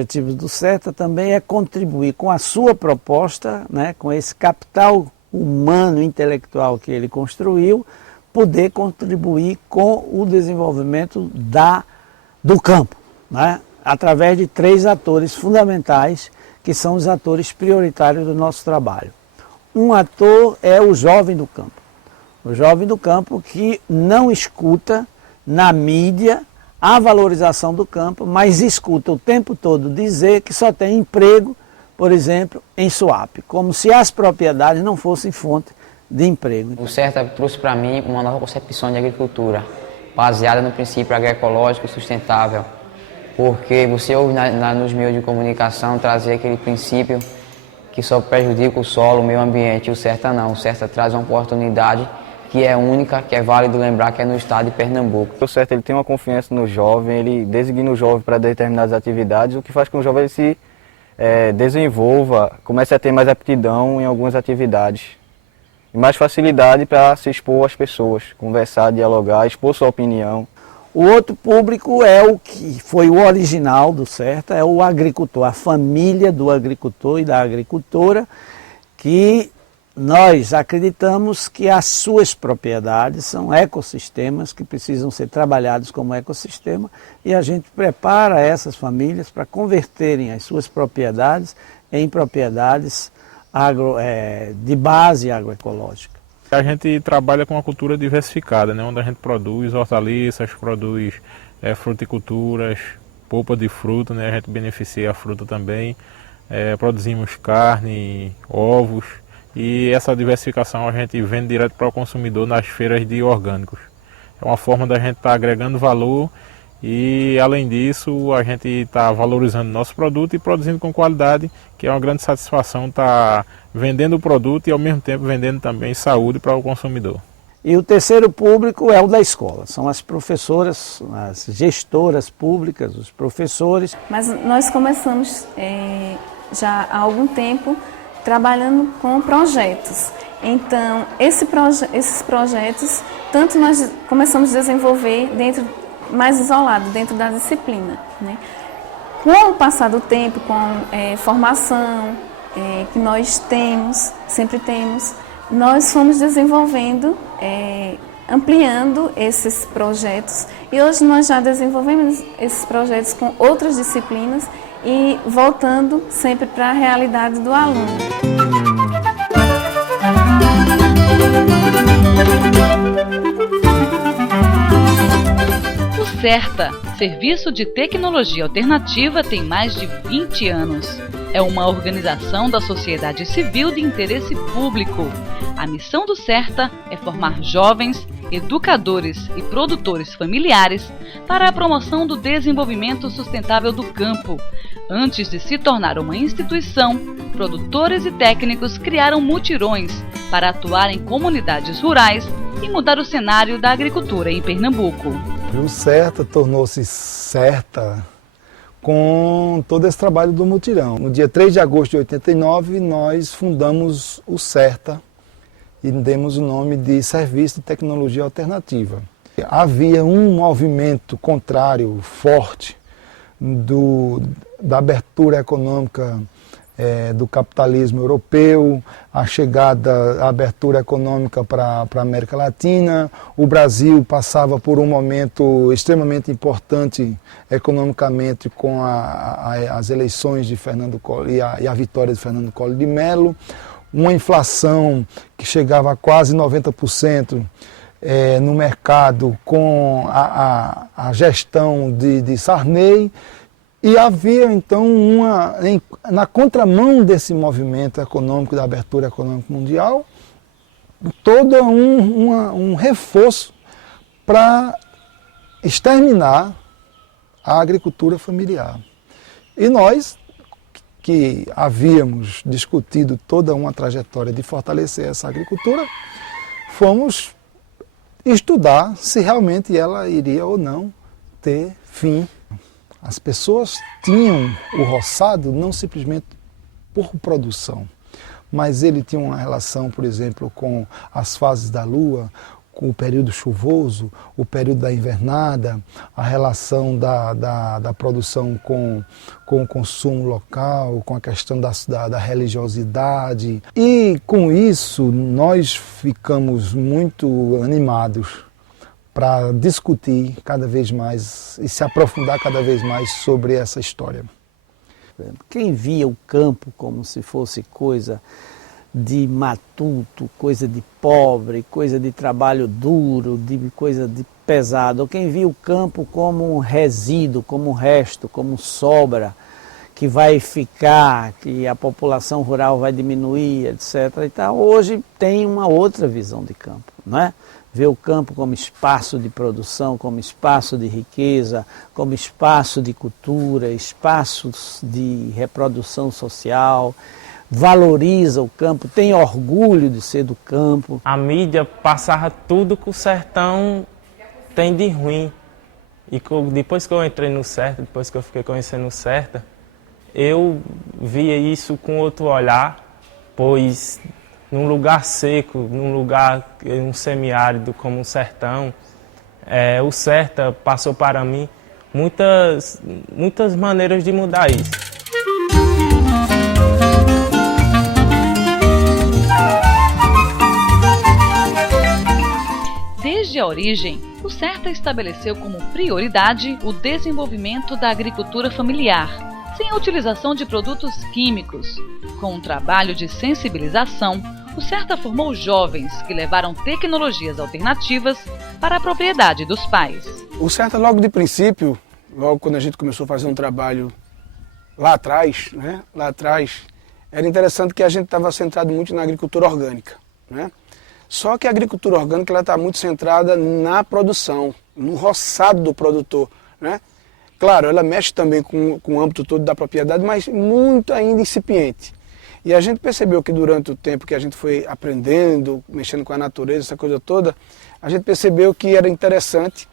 objetivos do CERTA também é contribuir com a sua proposta, né, com esse capital humano, intelectual que ele construiu, poder contribuir com o desenvolvimento do campo, né, através de 3 atores fundamentais, que são os atores prioritários do nosso trabalho. Um ator é o jovem do campo. O jovem do campo que não escuta na mídia a valorização do campo, mas escuta o tempo todo dizer que só tem emprego, por exemplo, em Suape, como se as propriedades não fossem fonte de emprego. O CERTA trouxe para mim uma nova concepção de agricultura, baseada no princípio agroecológico e sustentável, porque você ouve nos meios de comunicação trazer aquele princípio que só prejudica o solo, o meio ambiente, e o CERTA não. O CERTA traz uma oportunidade que é única, que é válido lembrar que é no estado de Pernambuco. O CERTA ele tem uma confiança no jovem, ele designa o jovem para determinadas atividades, o que faz com que o jovem ele se desenvolva, comece a ter mais aptidão em algumas atividades e mais facilidade para se expor às pessoas, conversar, dialogar, expor sua opinião. O outro público é o que foi o original do CERTA, é o agricultor, a família do agricultor e da agricultora, que nós acreditamos que as suas propriedades são ecossistemas que precisam ser trabalhados como ecossistema, e a gente prepara essas famílias para converterem as suas propriedades em propriedades de base agroecológica. A gente trabalha com uma cultura diversificada, né, onde a gente produz hortaliças, produz fruticulturas, polpa de fruta, né, a gente beneficia a fruta também, produzimos carne, ovos, e essa diversificação a gente vende direto para o consumidor nas feiras de orgânicos. É uma forma da gente estar agregando valor e, além disso, a gente está valorizando nosso produto e produzindo com qualidade, que é uma grande satisfação estar vendendo o produto e, ao mesmo tempo, vendendo também saúde para o consumidor. E o terceiro público é o da escola, são as professoras, as gestoras públicas, os professores. Mas nós começamos já há algum tempo trabalhando com projetos. Então, esses projetos, tanto nós começamos a desenvolver mais isolado, dentro da disciplina, né? Com o passar do tempo, com formação que nós sempre temos, nós fomos desenvolvendo, ampliando esses projetos, e hoje nós já desenvolvemos esses projetos com outras disciplinas e voltando sempre para a realidade do aluno. O CERTA, Serviço de Tecnologia Alternativa, tem mais de 20 anos. É uma organização da sociedade civil de interesse público. A missão do CERTA é formar jovens, educadores e produtores familiares para a promoção do desenvolvimento sustentável do campo. Antes de se tornar uma instituição, produtores e técnicos criaram mutirões para atuar em comunidades rurais e mudar o cenário da agricultura em Pernambuco. O CERTA tornou-se CERTA com todo esse trabalho do mutirão. No dia 3 de agosto de 89, nós fundamos o CERTA e demos o nome de Serviço de Tecnologia Alternativa. Havia um movimento contrário, forte, da abertura econômica do capitalismo europeu, a chegada, a abertura econômica para a América Latina. O Brasil passava por um momento extremamente importante economicamente com as eleições de Fernando Collor e a vitória de Fernando Collor de Mello. Uma inflação que chegava a quase 90% no mercado com a gestão de Sarney. E havia, então, na contramão desse movimento econômico, da abertura econômica mundial, todo um reforço para exterminar a agricultura familiar. E nós, que havíamos discutido toda uma trajetória de fortalecer essa agricultura, fomos estudar se realmente ela iria ou não ter fim. As pessoas tinham o roçado não simplesmente por produção, mas ele tinha uma relação, por exemplo, com as fases da lua, o período chuvoso, o período da invernada, a relação da produção com o consumo local, com a questão da religiosidade. E com isso nós ficamos muito animados para discutir cada vez mais e se aprofundar cada vez mais sobre essa história. Quem via o campo como se fosse coisa de matuto, coisa de pobre, coisa de trabalho duro, de coisa de pesado, ou quem via o campo como um resíduo, como um resto, como sobra, que vai ficar, que a população rural vai diminuir, etc. E tal, hoje tem uma outra visão de campo, não é? Vê o campo como espaço de produção, como espaço de riqueza, como espaço de cultura, espaços de reprodução social, valoriza o campo, tem orgulho de ser do campo. A mídia passava tudo que o sertão tem de ruim. E depois que eu entrei no Serta, depois que eu fiquei conhecendo o Serta, eu via isso com outro olhar, pois num lugar seco, um semiárido como o sertão, o Serta passou para mim muitas maneiras de mudar isso. Desde a origem, o Serta estabeleceu como prioridade o desenvolvimento da agricultura familiar, sem a utilização de produtos químicos. Com um trabalho de sensibilização, o Serta formou jovens que levaram tecnologias alternativas para a propriedade dos pais. O Serta, logo de princípio, logo quando a gente começou a fazer um trabalho lá atrás, era interessante que a gente estava centrado muito na agricultura orgânica, né? Só que a agricultura orgânica está muito centrada na produção, no roçado do produtor, né? Claro, ela mexe também com o âmbito todo da propriedade, mas muito ainda incipiente. E a gente percebeu que durante o tempo que a gente foi aprendendo, mexendo com a natureza, essa coisa toda, a gente percebeu que era interessante,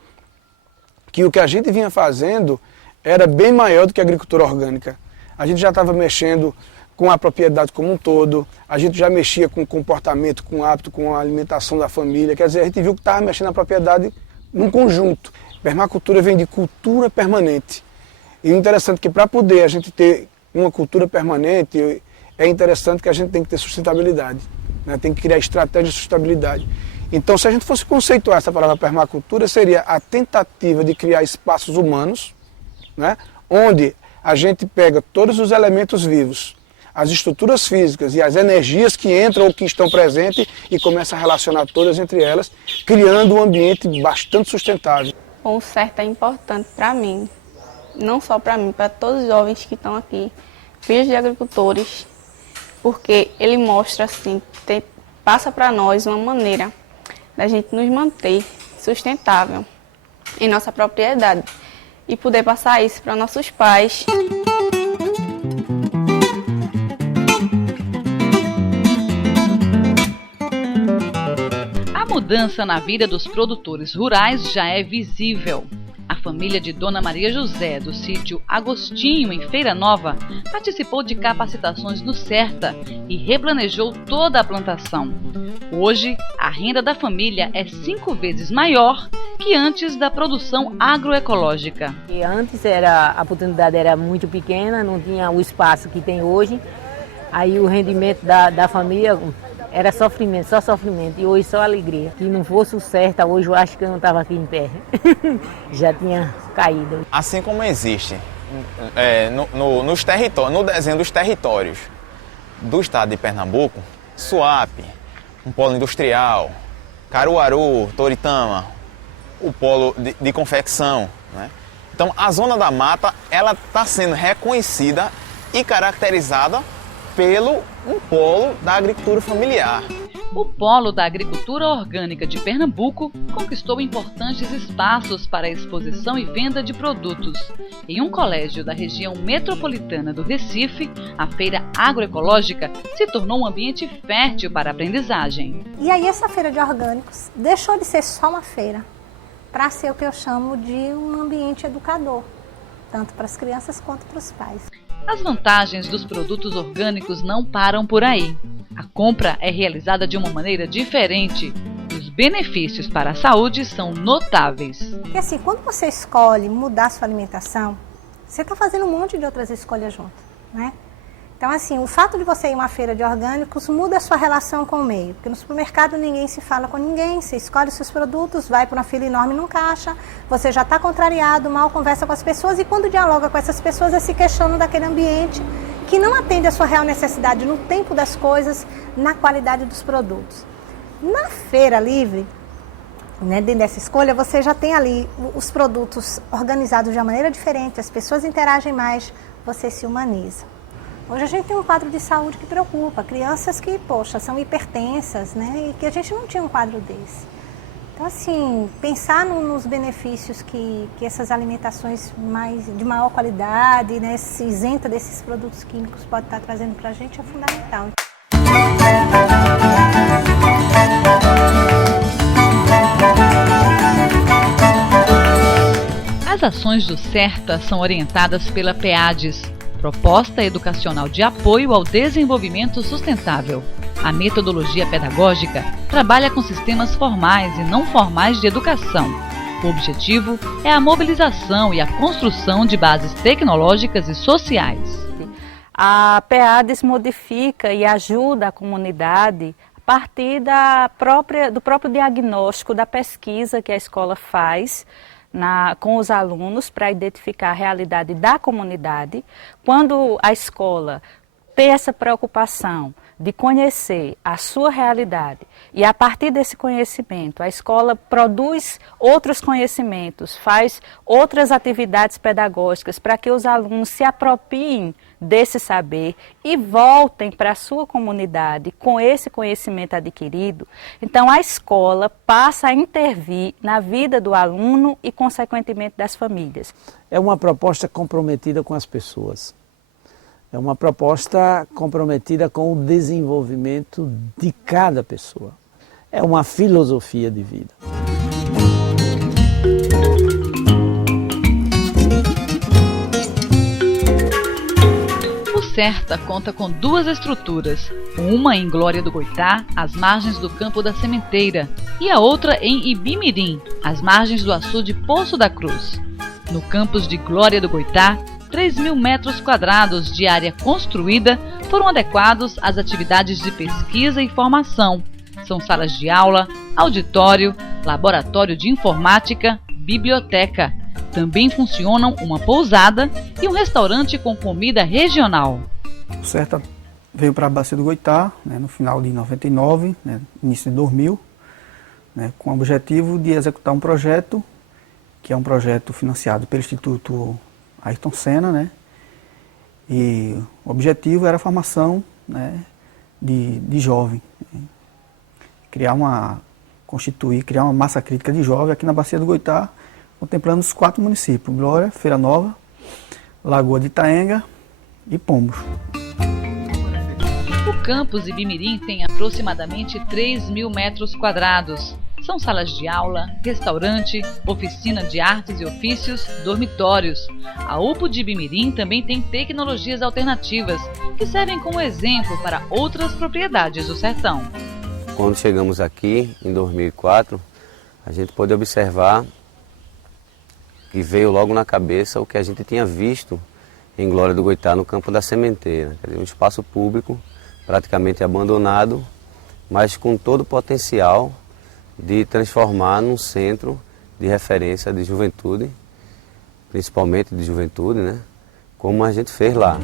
que o que a gente vinha fazendo era bem maior do que a agricultura orgânica. A gente já estava mexendo com a propriedade como um todo, a gente já mexia com o comportamento, com o hábito, com a alimentação da família, quer dizer, a gente viu que estava mexendo na propriedade num conjunto. Permacultura vem de cultura permanente. E o interessante é que para poder a gente ter uma cultura permanente, é interessante que a gente tem que ter sustentabilidade, né? Tem que criar estratégias de sustentabilidade. Então, se a gente fosse conceituar essa palavra permacultura, seria a tentativa de criar espaços humanos, né? Onde a gente pega todos os elementos vivos, as estruturas físicas e as energias que entram ou que estão presentes e começa a relacionar todas entre elas, criando um ambiente bastante sustentável. O Serta é importante para mim, não só para mim, para todos os jovens que estão aqui, filhos de agricultores, porque ele mostra assim, passa para nós uma maneira da gente nos manter sustentável em nossa propriedade e poder passar isso para nossos pais. A mudança na vida dos produtores rurais já é visível. A família de Dona Maria José, do sítio Agostinho, em Feira Nova, participou de capacitações no Serta e replanejou toda a plantação. Hoje, a renda da família é 5 vezes maior que antes da produção agroecológica. E antes a oportunidade era muito pequena, não tinha o espaço que tem hoje. Aí o rendimento da família era sofrimento, só sofrimento, e hoje só alegria. Se não fosse o Serta, hoje eu acho que eu não estava aqui em pé, já tinha caído. Assim como existe nos territórios, no desenho dos territórios do estado de Pernambuco, Suape, um polo industrial, Caruaru, Toritama, o polo de confecção, né? Então a zona da mata ela está sendo reconhecida e caracterizada pelo um polo da agricultura familiar. O Polo da Agricultura Orgânica de Pernambuco conquistou importantes espaços para a exposição e venda de produtos. Em um colégio da região metropolitana do Recife, a Feira Agroecológica se tornou um ambiente fértil para a aprendizagem. E aí essa feira de orgânicos deixou de ser só uma feira para ser o que eu chamo de um ambiente educador, tanto para as crianças quanto para os pais. As vantagens dos produtos orgânicos não param por aí. A compra é realizada de uma maneira diferente. Os benefícios para a saúde são notáveis. Porque assim, quando você escolhe mudar sua alimentação, você está fazendo um monte de outras escolhas junto, né? Então assim, o fato de você ir a uma feira de orgânicos muda a sua relação com o meio. Porque no supermercado ninguém se fala com ninguém, você escolhe seus produtos, vai para uma fila enorme num caixa, você já está contrariado, mal conversa com as pessoas e quando dialoga com essas pessoas é se questiona daquele ambiente que não atende a sua real necessidade no tempo das coisas, na qualidade dos produtos. Na feira livre, né, dentro dessa escolha, você já tem ali os produtos organizados de uma maneira diferente, as pessoas interagem mais, você se humaniza. Hoje a gente tem um quadro de saúde que preocupa, crianças que, poxa, são hipertensas, né, e que a gente não tinha um quadro desse. Então, assim, pensar nos benefícios que essas alimentações de maior qualidade, né, se isenta desses produtos químicos pode estar trazendo para a gente é fundamental. As ações do CERTA são orientadas pela PEADES, Proposta Educacional de Apoio ao Desenvolvimento Sustentável. A metodologia pedagógica trabalha com sistemas formais e não formais de educação. O objetivo é a mobilização e a construção de bases tecnológicas e sociais. A PEADES modifica e ajuda a comunidade a partir do próprio diagnóstico da pesquisa que a escola faz com os alunos para identificar a realidade da comunidade. Quando a escola tem essa preocupação de conhecer a sua realidade e a partir desse conhecimento a escola produz outros conhecimentos, faz outras atividades pedagógicas para que os alunos se apropriem desse saber e voltem para a sua comunidade com esse conhecimento adquirido, então a escola passa a intervir na vida do aluno e consequentemente das famílias. É uma proposta comprometida com as pessoas. É uma proposta comprometida com o desenvolvimento de cada pessoa. É uma filosofia de vida. O CERTA conta com duas estruturas, uma em Glória do Goitá, às margens do Campo da Sementeira, e a outra em Ibimirim, às margens do açude Poço da Cruz. No campus de Glória do Goitá, 3.000 metros quadrados de área construída foram adequados às atividades de pesquisa e formação. São salas de aula, auditório, laboratório de informática, biblioteca. Também funcionam uma pousada e um restaurante com comida regional. O CERTA veio para a Bacia do Goitá, né, no final de 99, né, início de 2000, né, com o objetivo de executar um projeto, que é um projeto financiado pelo Instituto Ayrton Senna, né? E o objetivo era a formação, né, de jovem, né? Criar uma massa crítica de jovem aqui na Bacia do Goitá, contemplando os 4 municípios: Glória, Feira Nova, Lagoa de Itaenga e Pombos. O campus Ibimirim tem aproximadamente 3.000 metros quadrados. São salas de aula, restaurante, oficina de artes e ofícios, dormitórios. A UPO de Ibimirim também tem tecnologias alternativas, que servem como exemplo para outras propriedades do sertão. Quando chegamos aqui, em 2004, a gente pôde observar que veio logo na cabeça o que a gente tinha visto em Glória do Goitá, no Campo da Sementeira. Quer dizer, um espaço público praticamente abandonado, mas com todo o potencial de transformar num centro de referência de juventude, principalmente de juventude, né? Como a gente fez lá.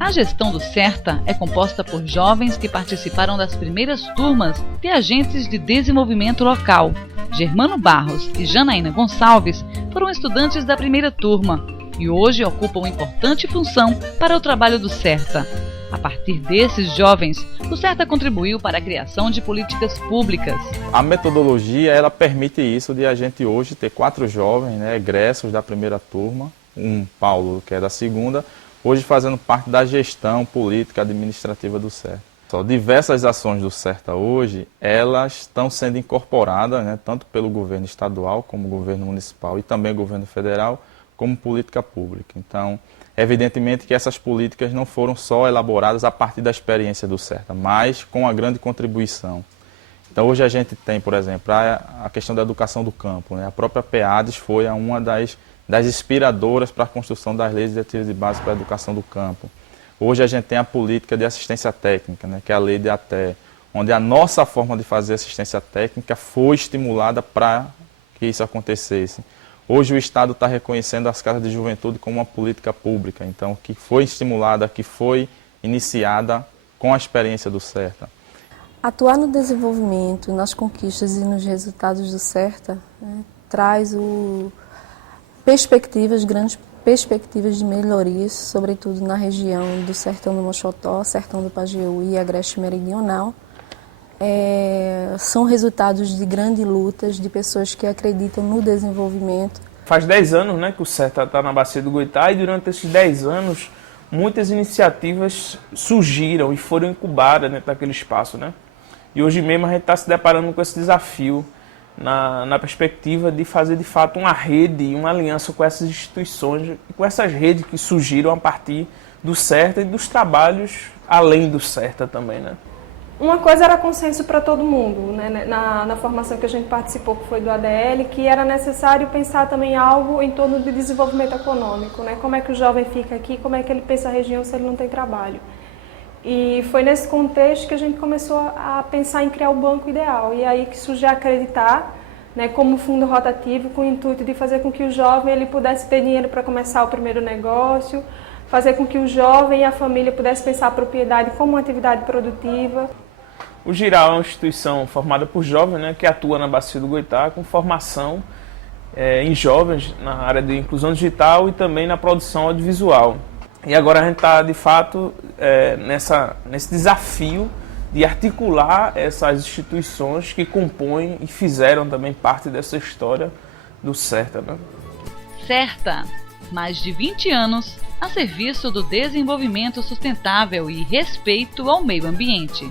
A gestão do CERTA é composta por jovens que participaram das primeiras turmas de agentes de desenvolvimento local. Germano Barros e Janaína Gonçalves foram estudantes da primeira turma e hoje ocupam importante função para o trabalho do CERTA. A partir desses jovens, o CERTA contribuiu para a criação de políticas públicas. A metodologia ela permite isso de a gente hoje ter 4 jovens, né, egressos da primeira turma, um Paulo que é da segunda, hoje fazendo parte da gestão política administrativa do CERTA. Diversas ações do CERTA hoje, elas estão sendo incorporadas, né, tanto pelo governo estadual como o governo municipal e também o governo federal, como política pública. Então, evidentemente que essas políticas não foram só elaboradas a partir da experiência do CERTA, mas com a grande contribuição. Então, hoje a gente tem, por exemplo, a questão da educação do campo, né? A própria PEADES foi uma das inspiradoras para a construção das leis diretivas de base para a educação do campo. Hoje a gente tem a política de assistência técnica, né? Que é a lei de ATE, onde a nossa forma de fazer assistência técnica foi estimulada para que isso acontecesse. Hoje o Estado está reconhecendo as casas de juventude como uma política pública, então, que foi estimulada, que foi iniciada com a experiência do CERTA. Atuar no desenvolvimento, nas conquistas e nos resultados do CERTA, né, traz grandes perspectivas de melhorias, sobretudo na região do Sertão do Mochotó, Sertão do Pajeú e Agreste Meridional. São resultados de grandes lutas de pessoas que acreditam no desenvolvimento. Faz 10 anos, né, que o CERTA está na Bacia do Goitá, e durante esses 10 anos muitas iniciativas surgiram e foram incubadas dentro daquele espaço, né? E hoje mesmo a gente está se deparando com esse desafio na perspectiva de fazer de fato uma rede e uma aliança com essas instituições e com essas redes que surgiram a partir do CERTA e dos trabalhos além do CERTA também, né? Uma coisa era consenso para todo mundo, né? Na formação que a gente participou, que foi do ADL, que era necessário pensar também algo em torno de desenvolvimento econômico, né? Como é que o jovem fica aqui, como é que ele pensa a região se ele não tem trabalho. E foi nesse contexto que a gente começou a pensar em criar o Banco Ideal, e aí que surgiu a Acreditar, né, como fundo rotativo, com o intuito de fazer com que o jovem ele pudesse ter dinheiro para começar o primeiro negócio, fazer com que o jovem e a família pudessem pensar a propriedade como uma atividade produtiva. O Giral é uma instituição formada por jovens, né, que atua na Bacia do Goitá com formação em jovens na área de inclusão digital e também na produção audiovisual. E agora a gente está, de fato, nesse desafio de articular essas instituições que compõem e fizeram também parte dessa história do CERTA, né? CERTA, mais de 20 anos a serviço do desenvolvimento sustentável e respeito ao meio ambiente.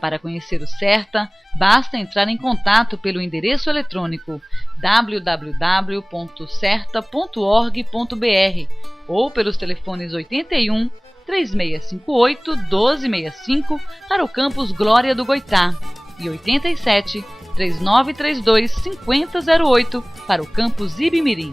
Para conhecer o CERTA, basta entrar em contato pelo endereço eletrônico www.certa.org.br ou pelos telefones 81 3658 1265 para o campus Glória do Goitá e 87 3932 5008 para o campus Ibimirim.